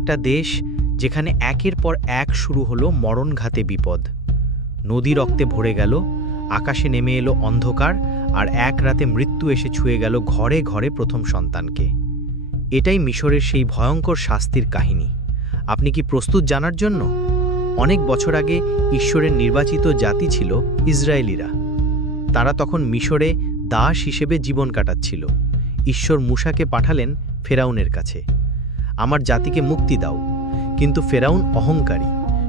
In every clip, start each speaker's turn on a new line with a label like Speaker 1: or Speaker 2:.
Speaker 1: একটা দেশ যেখানে একের পর এক শুরু হলো মরণঘাতে বিপদ। নদী রক্তে ভরে গেল, আকাশে নেমে এলো অন্ধকার, আর এক রাতে মৃত্যু এসে ছুঁয়ে গেল ঘরে ঘরে প্রথম সন্তানকে। এটাই মিশরের সেই ভয়ঙ্কর শাস্তির কাহিনী। আপনি কি প্রস্তুত জানার জন্য? অনেক বছর আগে ঈশ্বরের নির্বাচিত জাতি ছিল ইসরায়েলিরা। তারা তখন মিশরে দাস হিসেবে জীবন কাটাচ্ছিল। ঈশ্বর মুসাকে পাঠালেন ফেরাউনের কাছে। আমার জাতিকে মুক্তি দাও। কিন্তু ফেরাউন অহংকারী,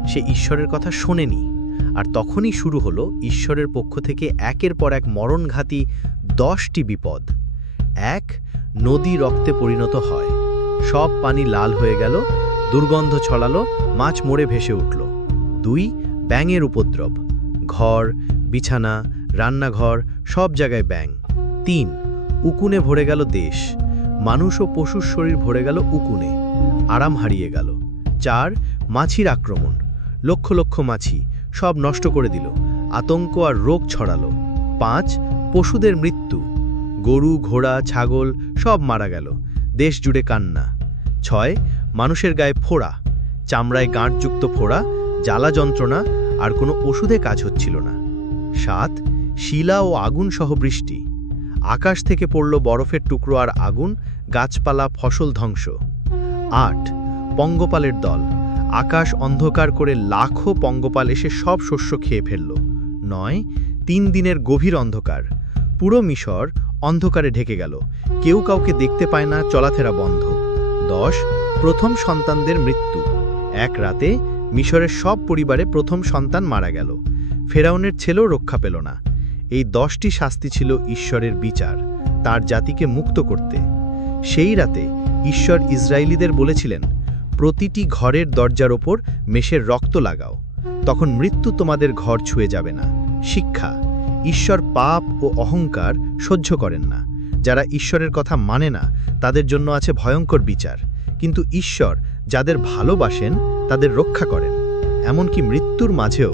Speaker 1: সে ঈশ্বরের কথা শোনেনি। আর তখনই শুরু হলো ঈশ্বরের পক্ষ থেকে একের পর এক মরণঘাতী দশটি বিপদ। এক, নদী রক্তে পরিণত হয়। সব পানি লাল হয়ে গেল, দুর্গন্ধ ছড়ালো, মাছ মরে ভেসে উঠল। দুই, ব্যাঙের উপদ্রব। ঘর, বিছানা, রান্নাঘর, সব জায়গায় ব্যাঙ। তিন, উকুনে ভরে গেল দেশ। মানুষ ও পশুর শরীর ভরে গেল উকুনে। আরাম হারিয়ে গেল। চার, মাছির আক্রমণ। লক্ষ লক্ষ মাছি সব নষ্ট করে দিল। আতঙ্ক আর রোগ ছড়ালো। পাঁচ, পশুদের মৃত্যু। গরু, ঘোড়া, ছাগল সব মারা গেল। দেশ জুড়ে কান্না। ছয়, মানুষের গায়ে ফোড়া। চামড়ায় গাঁটযুক্ত ফোড়া, জ্বালা যন্ত্রণা আর কোনো ওষুধে কাজ হচ্ছিল না। সাত, শিলা ও আগুন সহ বৃষ্টি। আকাশ থেকে পড়ল বরফের টুকরো আর আগুন গাছপালা ফসল ধ্বংস। আট, পঙ্গপালের দল। আকাশ অন্ধকার করে লাখো পঙ্গপাল এসে সব শস্য খেয়ে ফেলল। নয়, তিন দিনের গভীর অন্ধকার। পুরো মিশর অন্ধকারে ঢেকে গেল। কেউ কাউকে দেখতে পায় না, চলাফেরা বন্ধ। দশ, প্রথম সন্তানদের মৃত্যু। এক রাতে মিশরের সব পরিবারে প্রথম সন্তান মারা গেল। ফেরাউনের ছেলেও রক্ষা পেল না। এই দশটি শাস্তি ছিল ঈশ্বরের বিচার, তার জাতিকে মুক্ত করতে। সেই রাতে ঈশ্বর ইসরায়েলিদের বলেছিলেন, প্রতিটি ঘরের দরজার ওপর মেষের রক্ত লাগাও। তখন মৃত্যু তোমাদের ঘর ছুঁয়ে যাবে না। শিক্ষা, ঈশ্বর পাপ ও অহংকার সহ্য করেন না। যারা ঈশ্বরের কথা মানে না, তাদের জন্য আছে ভয়ঙ্কর বিচার। কিন্তু ঈশ্বর যাদের ভালোবাসেন, তাদের রক্ষা করেন। এমনকি মৃত্যুর মাঝেও